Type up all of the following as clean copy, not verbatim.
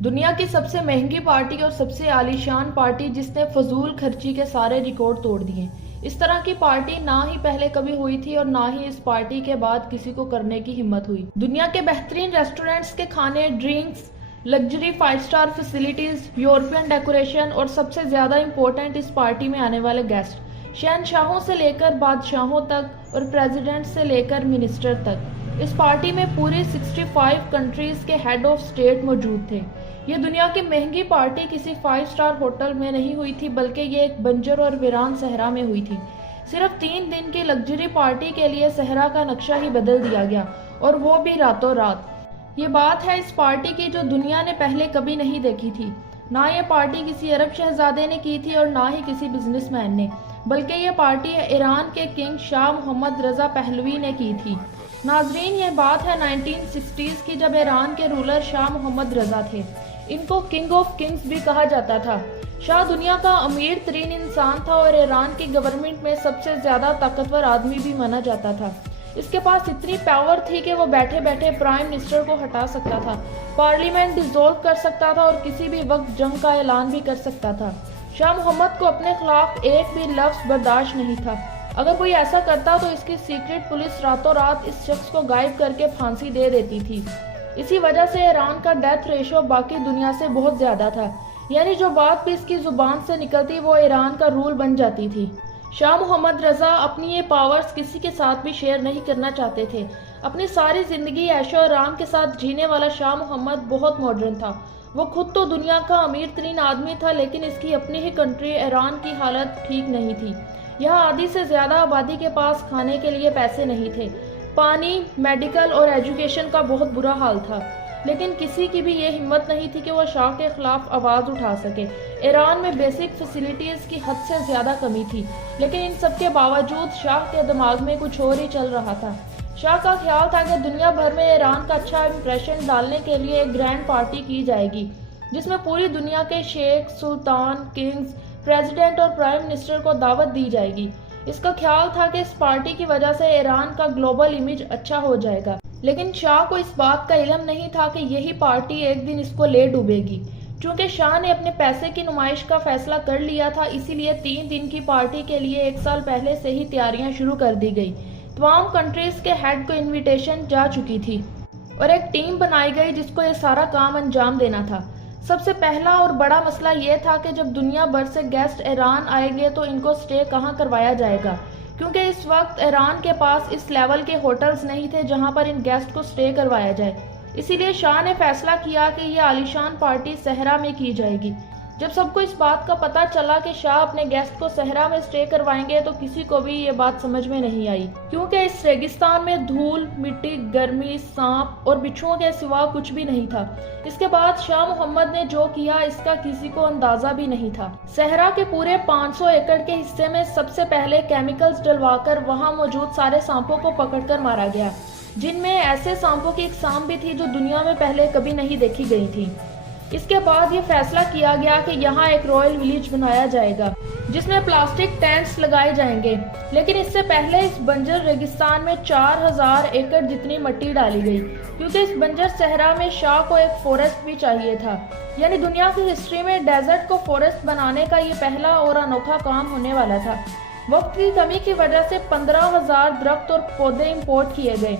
دنیا کی سب سے مہنگی پارٹی اور سب سے عالیشان پارٹی جس نے فضول خرچی کے سارے ریکارڈ توڑ دیے۔ اس طرح کی پارٹی نہ ہی پہلے کبھی ہوئی تھی اور نہ ہی اس پارٹی کے بعد کسی کو کرنے کی ہمت ہوئی۔ دنیا کے بہترین ریسٹورنٹس کے کھانے، drinks, luxury 5 star facilities, European decoration اور سب سے زیادہ امپورٹنٹ اس پارٹی میں آنے والے گیسٹ، شہنشاہوں سے لے کر بادشاہوں تک اور پریزیڈنٹ سے لے کر منسٹر تک۔ اس پارٹی میں پوری 65 کنٹریز کے ہیڈ آف اسٹیٹ موجود تھے۔ یہ دنیا کی مہنگی پارٹی کسی 5 اسٹار ہوٹل میں نہیں ہوئی تھی، بلکہ یہ ایک بنجر اور ویران صحرا میں ہوئی تھی۔ صرف 3 دن کی لگژری پارٹی کے لیے صحرا کا نقشہ ہی بدل دیا گیا، اور وہ بھی راتوں رات۔ یہ بات ہے اس پارٹی کی جو دنیا نے پہلے کبھی نہیں دیکھی تھی۔ نہ یہ پارٹی کسی عرب شہزادے نے کی تھی اور نہ ہی کسی بزنس مین نے، بلکہ یہ پارٹی ایران کے کنگ شاہ محمد رضا پہلوی نے کی تھی۔ ناظرین، یہ بات ہے 1960s کی، جب ایران کے رولر شاہ محمد رضا تھے۔ ان کو کنگ آف کنگز بھی کہا جاتا تھا۔ شاہ دنیا کا امیر ترین انسان تھا اور ایران کی گورنمنٹ میں سب سے زیادہ طاقتور آدمی بھی مانا جاتا تھا۔ اس کے پاس اتنی پاور تھی کہ وہ بیٹھے بیٹھے پرائم منسٹر کو ہٹا سکتا تھا، پارلیمنٹ ڈیزولو کر سکتا تھا اور کسی بھی وقت جنگ کا اعلان بھی کر سکتا تھا۔ شاہ محمد کو اپنے خلاف ایک بھی لفظ برداشت نہیں تھا۔ اگر کوئی ایسا کرتا تو اس کی سیکرٹ پولیس راتوں رات اس شخص کو غائب کر کے پھانسی دے دیتی تھی۔ اسی وجہ سے ایران کا ڈیتھ ریشو باقی دنیا سے بہت زیادہ تھا، یعنی جو بات بھی اس کی زبان سے نکلتی وہ ایران کا رول بن جاتی تھی۔ شاہ محمد رضا اپنی یہ پاورز کسی کے ساتھ بھی شیئر نہیں کرنا چاہتے تھے۔ اپنی ساری زندگی عیش و آرام کے ساتھ جینے والا شاہ محمد بہت ماڈرن تھا۔ وہ خود تو دنیا کا امیر ترین آدمی تھا، لیکن اس کی اپنی ہی کنٹری ایران کی حالت ٹھیک نہیں تھی۔ یہاں آدھی سے زیادہ آبادی کے پاس کھانے کے لیے پیسے نہیں تھے۔ پانی، میڈیکل اور ایجوکیشن کا بہت برا حال تھا، لیکن کسی کی بھی یہ ہمت نہیں تھی کہ وہ شاہ کے خلاف آواز اٹھا سکے۔ ایران میں بیسک فیسلٹیز کی حد سے زیادہ کمی تھی، لیکن ان سب کے باوجود شاہ کے دماغ میں کچھ اور ہی چل رہا تھا۔ شاہ کا خیال تھا کہ دنیا بھر میں ایران کا اچھا امپریشن ڈالنے کے لیے ایک گرینڈ پارٹی کی جائے گی، جس میں پوری دنیا کے شیخ، سلطان، کنگز، پریزیڈنٹ اور پرائم منسٹر کو دعوت دی جائے گی۔ اس کا خیال تھا کہ اس پارٹی کی وجہ سے ایران کا گلوبل امیج اچھا ہو جائے گا، لیکن شاہ کو اس بات کا علم نہیں تھا کہ یہی پارٹی ایک دن اس کو لے ڈوبے گی۔ چونکہ شاہ نے اپنے پیسے کی نمائش کا فیصلہ کر لیا تھا، اسی لیے 3 دن کی پارٹی کے لیے 1 سال پہلے سے ہی تیاریاں شروع کر دی گئی۔ تمام کنٹریز کے ہیڈ کو انویٹیشن جا چکی تھی اور ایک ٹیم بنائی گئی جس کو یہ سارا کام انجام دینا تھا۔ سب سے پہلا اور بڑا مسئلہ یہ تھا کہ جب دنیا بھر سے گیسٹ ایران آئیں گے تو ان کو سٹے کہاں کروایا جائے گا، کیونکہ اس وقت ایران کے پاس اس لیول کے ہوٹلز نہیں تھے جہاں پر ان گیسٹ کو سٹے کروایا جائے۔ اسی لیے شاہ نے فیصلہ کیا کہ یہ عالیشان پارٹی صحرا میں کی جائے گی۔ جب سب کو اس بات کا پتہ چلا کہ شاہ اپنے گیسٹ کو صحرا میں سٹے کروائیں گے تو کسی کو بھی یہ بات سمجھ میں نہیں آئی، کیونکہ اس ریگستان میں دھول، مٹی، گرمی، سانپ اور بچھوؤں کے سوا کچھ بھی نہیں تھا۔ اس کے بعد شاہ محمد نے جو کیا اس کا کسی کو اندازہ بھی نہیں تھا۔ صحرا کے پورے 500 ایکڑ کے حصے میں سب سے پہلے کیمیکلز ڈلوا کر وہاں موجود سارے سانپوں کو پکڑ کر مارا گیا، جن میں ایسے سانپوں کی اقسام بھی تھی جو دنیا میں پہلے کبھی نہیں دیکھی گئی تھی۔ اس کے بعد یہ فیصلہ کیا گیا کہ یہاں ایک رائل ولیج بنایا جائے گا جس میں پلاسٹک ٹینٹس لگائے جائیں گے، لیکن اس سے پہلے اس بنجر ریگستان میں 4000 ایکڑ جتنی مٹی ڈالی گئی، کیونکہ اس بنجر صحرا میں شاہ کو ایک فورسٹ بھی چاہیے تھا۔ یعنی دنیا کی ہسٹری میں ڈیزرٹ کو فورسٹ بنانے کا یہ پہلا اور انوکھا کام ہونے والا تھا۔ وقت کی کمی کی وجہ سے 15000 درخت اور پودے امپورٹ کیے گئے۔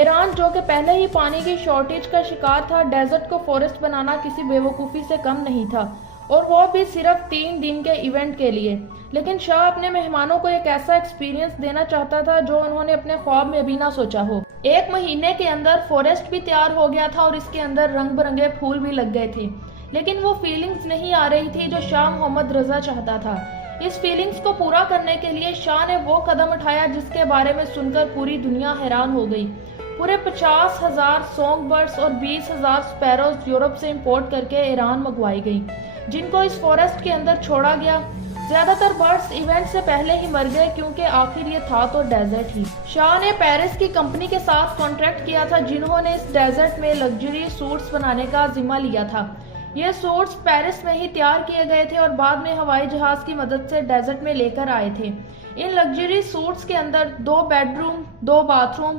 ایران جو کہ پہلے ہی پانی کی شارٹیج کا شکار تھا، ڈیزرٹ کو فورسٹ بنانا کسی بیوقوفی سے کم نہیں تھا، اور وہ بھی صرف 3 دن کے ایونٹ کے لیے۔ لیکن شاہ اپنے مہمانوں کو ایک ایسا ایکسپیرینس دینا چاہتا تھا جو انہوں نے اپنے خواب میں بھی نہ سوچا ہو۔ 1 مہینے کے اندر فورسٹ بھی تیار ہو گیا تھا اور اس کے اندر رنگ برنگے پھول بھی لگ گئے تھے، لیکن وہ فیلنگز نہیں آ رہی تھی جو شاہ محمد رضا چاہتا تھا۔ اس فیلنگز کو پورا کرنے کے لیے شاہ نے وہ قدم اٹھایا جس کے بارے میں سن کر پوری دنیا حیران ہو گئی۔ پورے 50,000 سونگ برڈز اور 20,000 سپیروز یورپ سے امپورٹ کر کے ایران منگوائی گئی، جن کو اس فورسٹ کے اندر چھوڑا گیا۔ زیادہ تر برڈز ایونٹ سے پہلے ہی مر گئے کیونکہ آخر یہ تھا تو ڈیزرٹ ہی۔ شاہ نے پیرس کی کمپنی کے ساتھ کانٹریکٹ کیا تھا جنہوں نے اس ڈیزرٹ میں لگژری سوٹس بنانے کا ذمہ لیا تھا۔ یہ سوٹس پیرس میں ہی تیار کیے گئے تھے اور بعد میں ہوائی جہاز کی مدد سے ڈیزرٹ میں لے کر آئے تھے۔ ان لگژری سوٹس کے اندر 2 بیڈ روم، 2 باتھ روم،